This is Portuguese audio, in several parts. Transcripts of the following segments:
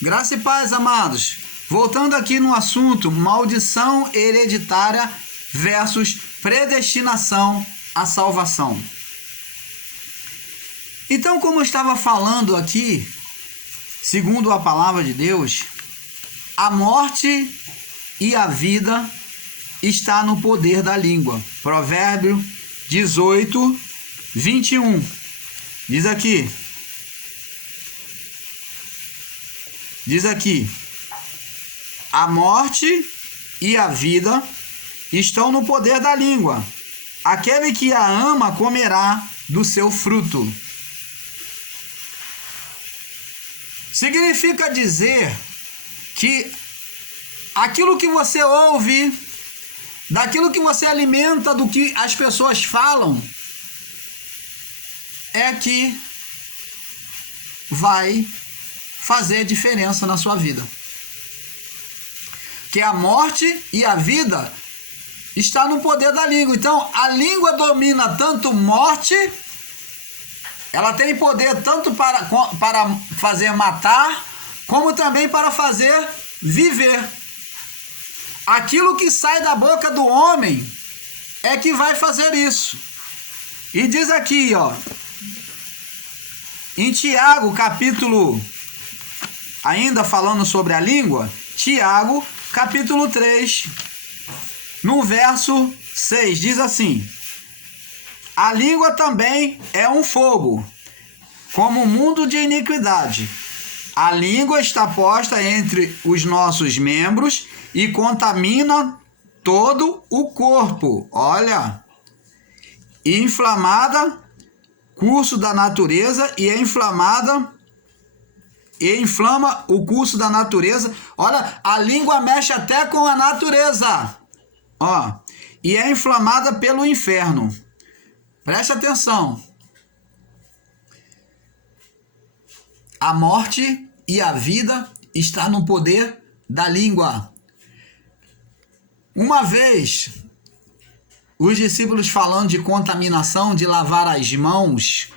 Graça e paz, amados. Voltando aqui no assunto, maldição hereditária versus predestinação à salvação. Então, como eu estava falando aqui, segundo a palavra de Deus, a morte e a vida está no poder da língua. Provérbio 18, 21. Diz aqui, a morte e a vida estão no poder da língua. Aquele que a ama comerá do seu fruto. Significa dizer que aquilo que você ouve, daquilo que você alimenta, do que as pessoas falam, é que vai fazer diferença na sua vida. Que a morte e a vida está no poder da língua. Então, a língua domina tanto morte, ela tem poder tanto para fazer matar, como também para fazer viver. Aquilo que sai da boca do homem é que vai fazer isso. E diz aqui, em Tiago, capítulo, ainda falando sobre a língua, Tiago, capítulo 3, no verso 6, diz assim: a língua também é um fogo, como um mundo de iniquidade. A língua está posta entre os nossos membros e contamina todo o corpo. Olha, inflamada, curso da natureza, e é inflamada, e inflama o curso da natureza. Olha, a língua mexe até com a natureza. E é inflamada pelo inferno. Preste atenção. A morte e a vida está no poder da língua. Uma vez, os discípulos falando de contaminação, de lavar as mãos,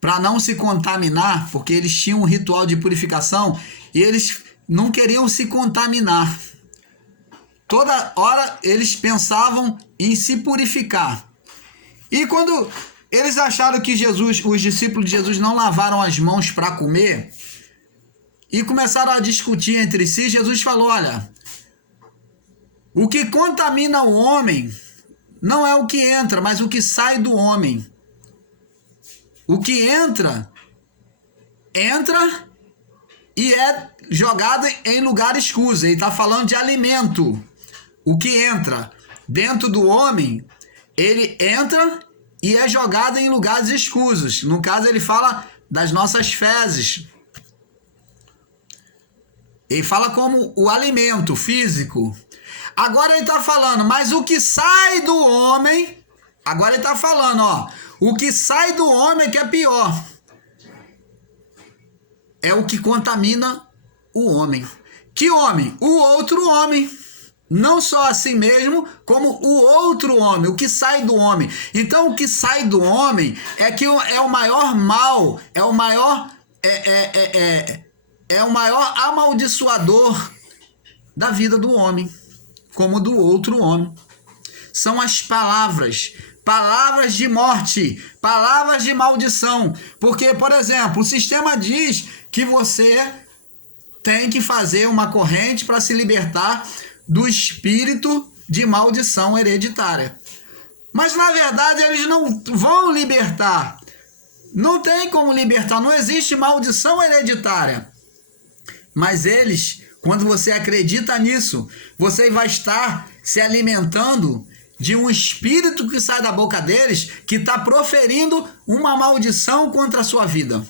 para não se contaminar, porque eles tinham um ritual de purificação e eles não queriam se contaminar. Toda hora eles pensavam em se purificar. E quando eles acharam que os discípulos de Jesus não lavaram as mãos para comer, e começaram a discutir entre si, Jesus falou: olha, o que contamina o homem não é o que entra, mas o que sai do homem. O que entra e é jogado em lugar escuso. Ele está falando de alimento. O que entra dentro do homem, ele entra e é jogado em lugares escusos. No caso, ele fala das nossas fezes. Ele fala como o alimento físico. Agora ele está falando, mas o que sai do homem... Agora ele está falando, o que sai do homem que é pior. É o que contamina o homem. Que homem? O outro homem. Não só assim mesmo, como o outro homem, o que sai do homem. Então, o que sai do homem é que é o maior mal, é o maior amaldiçoador da vida do homem, como do outro homem. São as palavras de morte, palavras de maldição. Porque, por exemplo, o sistema diz que você tem que fazer uma corrente para se libertar do espírito de maldição hereditária. Mas, na verdade, eles não vão libertar. Não tem como libertar, não existe maldição hereditária. Mas eles, quando você acredita nisso, você vai estar se alimentando de um espírito que sai da boca deles, que está proferindo uma maldição contra a sua vida.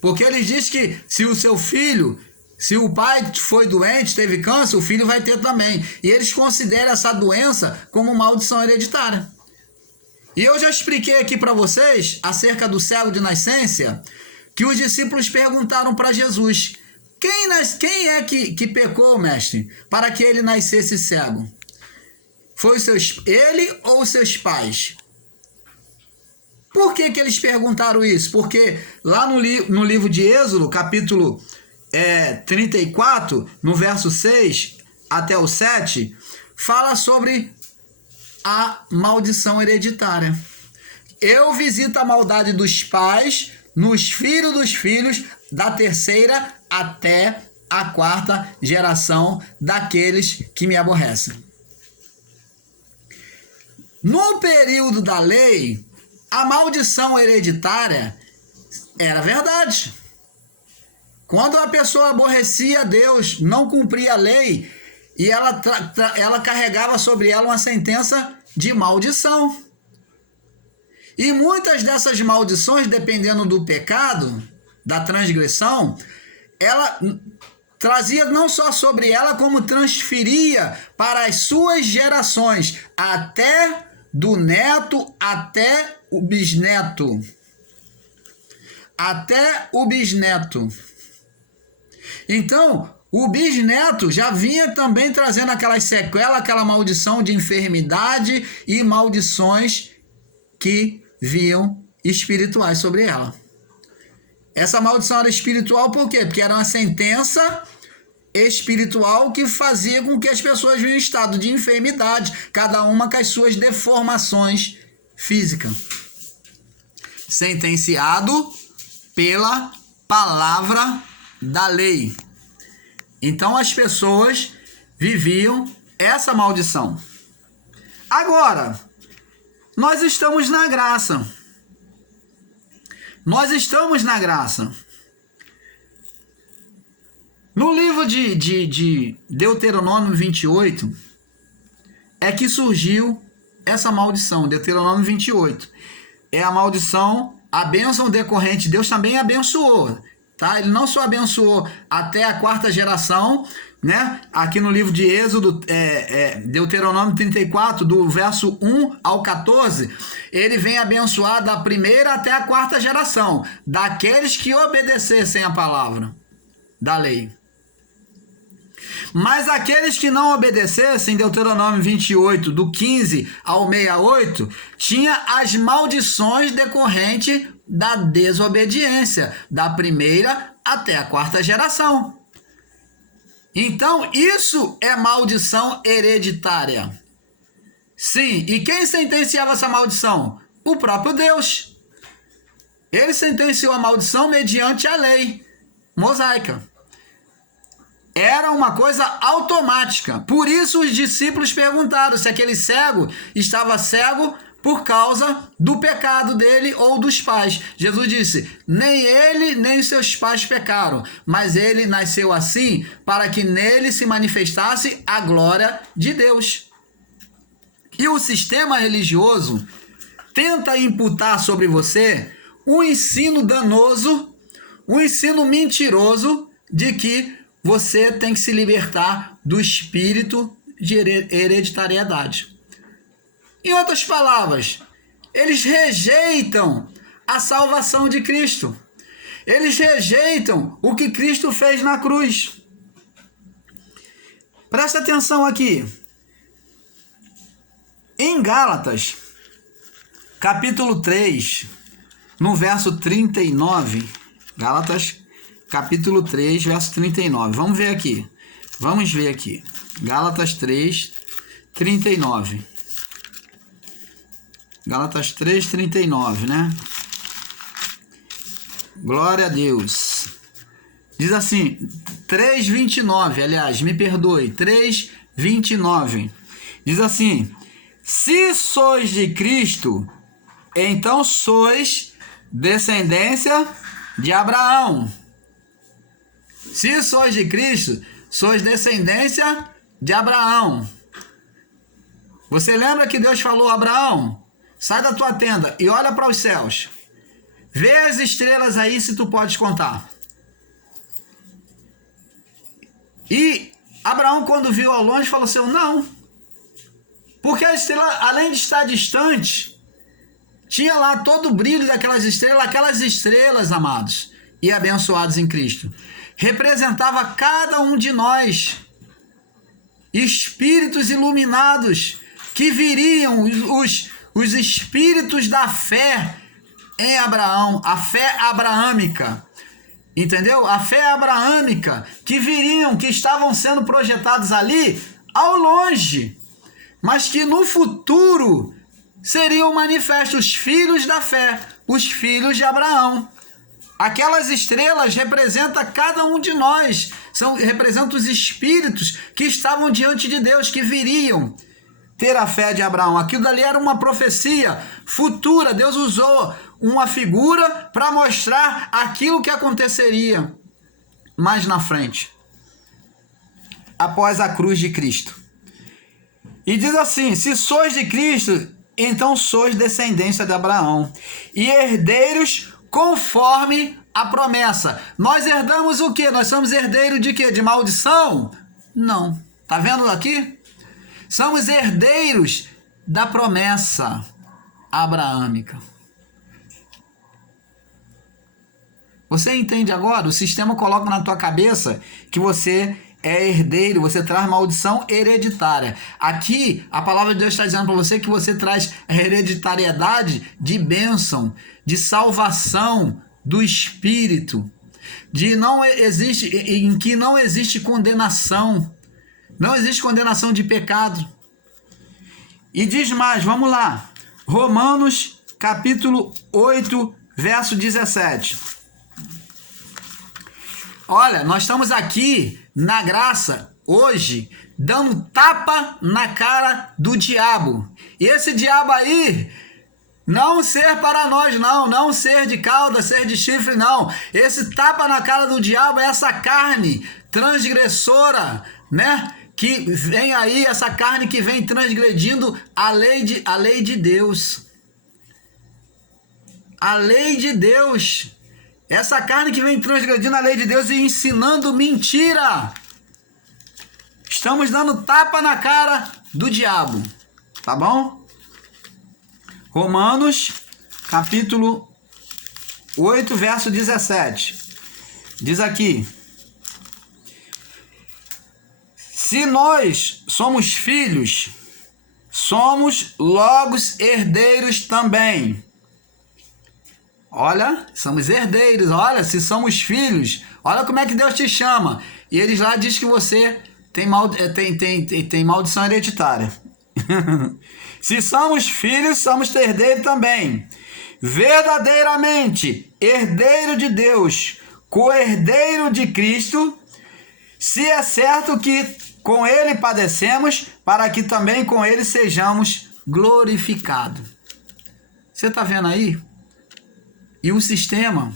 Porque eles dizem que se o seu filho, se o pai foi doente, teve câncer, o filho vai ter também. E eles consideram essa doença como maldição hereditária. E eu já expliquei aqui para vocês, acerca do cego de nascença, que os discípulos perguntaram para Jesus: quem é que pecou, mestre, para que ele nascesse cego? Foi ele ou os seus pais? Por que eles perguntaram isso? Porque lá no livro de Êxodo, capítulo 34, no verso 6 até o 7, fala sobre a maldição hereditária. Eu visito a maldade dos pais nos filhos dos filhos, da terceira até a quarta geração daqueles que me aborrecem. No período da lei, a maldição hereditária era verdade. Quando a pessoa aborrecia Deus, não cumpria a lei, e ela carregava sobre ela uma sentença de maldição. E muitas dessas maldições, dependendo do pecado, da transgressão, ela trazia não só sobre ela, como transferia para as suas gerações, até do neto até o bisneto. Até o bisneto. Então, o bisneto já vinha também trazendo aquelas sequelas, aquela maldição de enfermidade e maldições que vinham espirituais sobre ela. Essa maldição era espiritual por quê? Porque era uma sentença espiritual que fazia com que as pessoas vinham em estado de enfermidade, cada uma com as suas deformações físicas. Sentenciado pela palavra da lei. Então as pessoas viviam essa maldição. Agora, nós estamos na graça. Nós estamos na graça. No livro de Deuteronômio 28, é que surgiu essa maldição. Deuteronômio 28. É a maldição, a bênção decorrente. Deus também abençoou, tá? Ele não só abençoou até a quarta geração, né? Aqui no livro de Êxodo, Deuteronômio 34, do verso 1 ao 14, ele vem abençoar da primeira até a quarta geração, daqueles que obedecessem a palavra da lei. Mas aqueles que não obedecessem, Deuteronômio 28, do 15 ao 68, tinha as maldições decorrentes da desobediência, da primeira até a quarta geração. Então, isso é maldição hereditária. Sim, e quem sentenciava essa maldição? O próprio Deus. Ele sentenciou a maldição mediante a lei mosaica. Era uma coisa automática. Por isso os discípulos perguntaram se aquele cego estava cego por causa do pecado dele ou dos pais. Jesus disse, nem ele nem seus pais pecaram, mas ele nasceu assim para que nele se manifestasse a glória de Deus. E o sistema religioso tenta imputar sobre você um ensino danoso, um ensino mentiroso de que você tem que se libertar do espírito de hereditariedade. Em outras palavras, eles rejeitam a salvação de Cristo. Eles rejeitam o que Cristo fez na cruz. Presta atenção aqui. Em Gálatas, capítulo 3, no verso 39, Gálatas, capítulo 3, verso 39. Vamos ver aqui. Vamos ver aqui. Gálatas 3, 39. Gálatas 3, 39, né? Glória a Deus. Diz assim, 3, 29, aliás, me perdoe, 3, 29. Diz assim, se sois de Cristo, então sois descendência de Abraão. Se sois de Cristo, sois descendência de Abraão. Você lembra que Deus falou a Abraão? Sai da tua tenda e olha para os céus. Vê as estrelas aí se tu podes contar. E Abraão, quando viu ao longe, falou assim, não. Porque a estrela, além de estar distante, tinha lá todo o brilho daquelas estrelas, amados, e abençoados em Cristo. Representava cada um de nós, espíritos iluminados, que viriam, os espíritos da fé, em Abraão, a fé abraâmica. Entendeu? A fé abraâmica que viriam, que estavam sendo projetados ali ao longe, mas que no futuro seriam manifestos os filhos da fé, os filhos de Abraão. Aquelas estrelas representam cada um de nós, representam os espíritos que estavam diante de Deus, que viriam ter a fé de Abraão. Aquilo dali era uma profecia futura. Deus usou uma figura para mostrar aquilo que aconteceria mais na frente, após a cruz de Cristo. E diz assim: se sois de Cristo, então sois descendência de Abraão e herdeiros conforme a promessa. Nós herdamos o quê? Nós somos herdeiros de quê? De maldição? Não. Tá vendo aqui? Somos herdeiros da promessa abraâmica. Você entende agora? O sistema coloca na tua cabeça que você é herdeiro, você traz maldição hereditária. Aqui, a palavra de Deus está dizendo para você que você traz hereditariedade de bênção, de salvação do Espírito, em que não existe condenação. Não existe condenação de pecado. E diz mais, vamos lá. Romanos, capítulo 8, verso 17. Olha, nós estamos aqui na graça, hoje, dando tapa na cara do diabo. E esse diabo aí, não ser para nós, não ser de cauda, ser de chifre, não. Esse tapa na cara do diabo é essa carne transgressora, né? Que vem aí, essa carne que vem transgredindo a lei de Deus. A lei de Deus. Essa carne que vem transgredindo a lei de Deus e ensinando mentira. Estamos dando tapa na cara do diabo. Tá bom? Romanos, capítulo 8, verso 17. Diz aqui: se nós somos filhos, somos logo herdeiros também. Olha, somos herdeiros. Olha, se somos filhos, olha como é que Deus te chama. E eles lá dizem que você tem maldição hereditária. Se somos filhos, somos herdeiros também. Verdadeiramente, herdeiro de Deus, co-herdeiro de Cristo, se é certo que com ele padecemos, para que também com ele sejamos glorificados. Você está vendo aí? E o sistema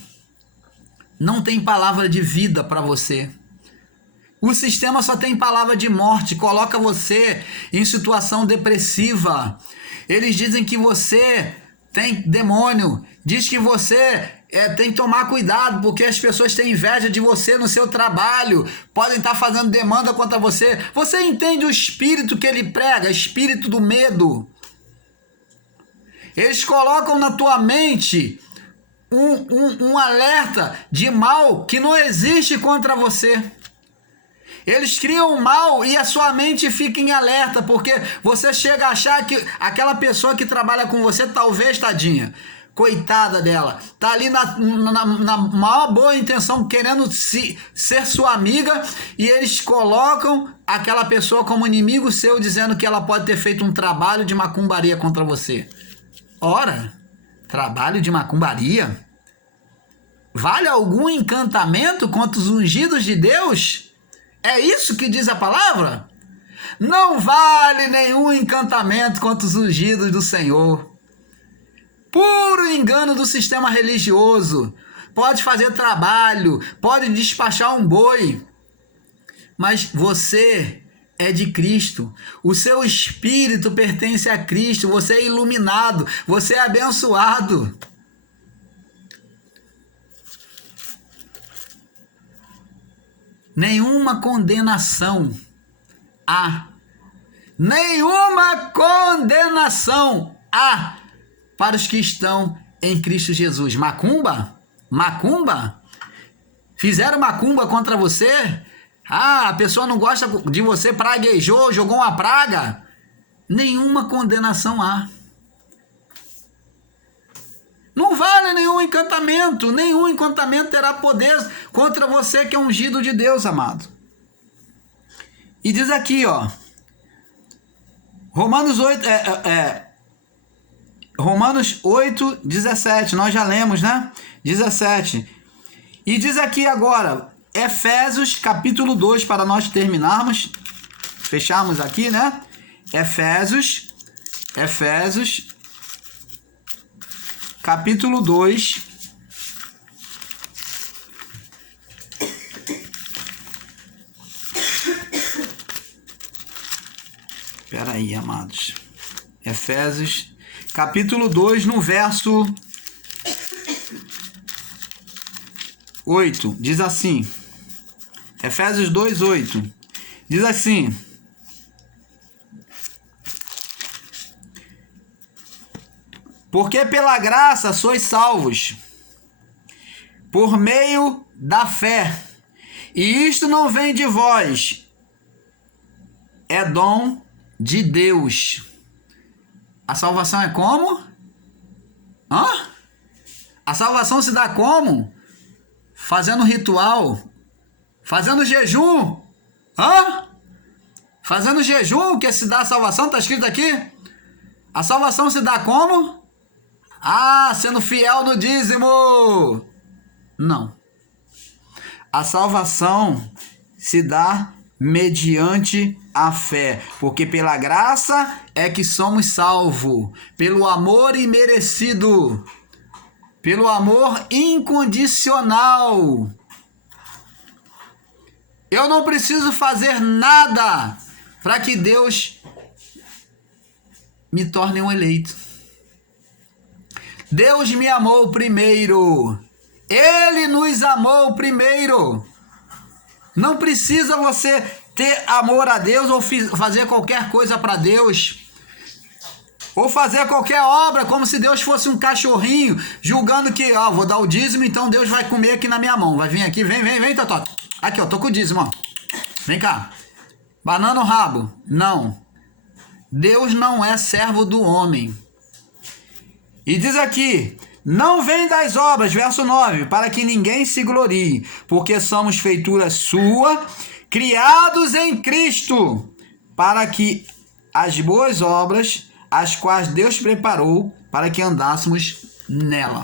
não tem palavra de vida para você. O sistema só tem palavra de morte, coloca você em situação depressiva. Eles dizem que você tem demônio, diz que você tem que tomar cuidado, porque as pessoas têm inveja de você no seu trabalho, podem estar fazendo demanda contra você. Você entende o espírito que ele prega, espírito do medo? Eles colocam na tua mente um alerta de mal que não existe contra você. Eles criam o mal e a sua mente fica em alerta, porque você chega a achar que aquela pessoa que trabalha com você, talvez, tadinha, coitada dela, tá ali na maior boa intenção, querendo ser sua amiga, e eles colocam aquela pessoa como inimigo seu, dizendo que ela pode ter feito um trabalho de macumbaria contra você. Ora, trabalho de macumbaria? Vale algum encantamento contra os ungidos de Deus? É isso que diz a palavra? Não vale nenhum encantamento contra os ungidos do Senhor. Puro engano do sistema religioso. Pode fazer trabalho, pode despachar um boi, mas você é de Cristo. O seu espírito pertence a Cristo. Você é iluminado, você é abençoado. Nenhuma condenação há. Nenhuma condenação há para os que estão em Cristo Jesus. Macumba? Macumba? Fizeram macumba contra você? Ah, a pessoa não gosta de você, praguejou, jogou uma praga? Nenhuma condenação há. Não vale nenhum encantamento terá poder contra você que é ungido de Deus, amado. E diz aqui, ó, Romanos 8, 17, nós já lemos, né? 17. E diz aqui agora, Efésios capítulo 2, para nós terminarmos, fecharmos aqui, né? Efésios capítulo 2, espera aí, amados, Efésios capítulo 2, no verso 8, diz assim, Efésios 2, 8, diz assim: porque pela graça sois salvos, por meio da fé, e isto não vem de vós, é dom de Deus. A salvação é como? A salvação se dá como? Fazendo ritual, fazendo jejum. Fazendo jejum que se dá a salvação, está escrito aqui. A salvação se dá como? Sendo fiel no dízimo. Não. A salvação se dá mediante a fé, porque pela graça é que somos salvos, pelo amor imerecido, pelo amor incondicional. Eu não preciso fazer nada para que Deus me torne um eleito. Deus me amou primeiro. Ele nos amou primeiro. Não precisa você ter amor a Deus ou fazer qualquer coisa para Deus. Ou fazer qualquer obra como se Deus fosse um cachorrinho, julgando que, vou dar o dízimo, então Deus vai comer aqui na minha mão. Vai vir aqui, vem, Totó. Aqui, ó, tô com o dízimo, ó. Vem cá. Banana o rabo. Não. Deus não é servo do homem. E diz aqui, não vem das obras, verso 9, para que ninguém se glorie, porque somos feitura sua, criados em Cristo, para que as boas obras, as quais Deus preparou, para que andássemos nela.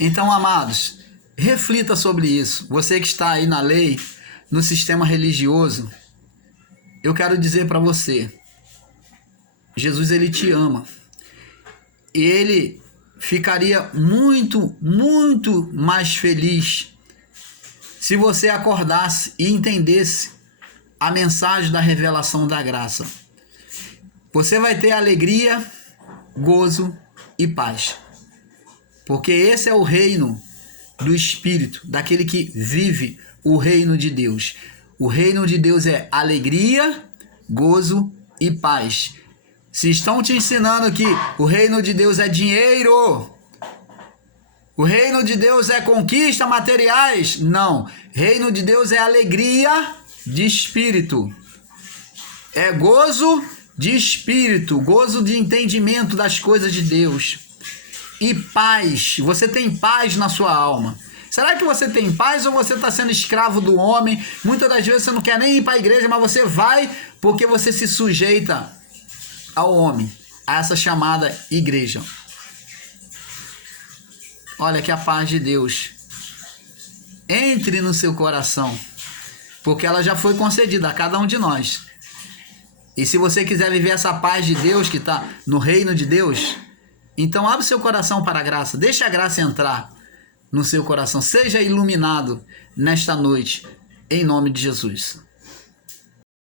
Então, amados, reflita sobre isso. Você que está aí na lei, no sistema religioso, eu quero dizer para você, Jesus, ele te ama. E ele ficaria muito, muito mais feliz se você acordasse e entendesse a mensagem da revelação da graça. Você vai ter alegria, gozo e paz. Porque esse é o reino do Espírito, daquele que vive o reino de Deus. O reino de Deus é alegria, gozo e paz. Se estão te ensinando que o reino de Deus é dinheiro, o reino de Deus é conquista materiais, não. Reino de Deus é alegria de espírito. É gozo de espírito, gozo de entendimento das coisas de Deus. E paz, você tem paz na sua alma. Será que você tem paz ou você está sendo escravo do homem? Muitas das vezes você não quer nem ir para a igreja, mas você vai porque você se sujeita ao homem, a essa chamada igreja. Olha, que a paz de Deus entre no seu coração, porque ela já foi concedida a cada um de nós. E se você quiser viver essa paz de Deus que está no reino de Deus, então abre seu coração para a graça, deixa a graça entrar no seu coração, seja iluminado nesta noite, em nome de Jesus.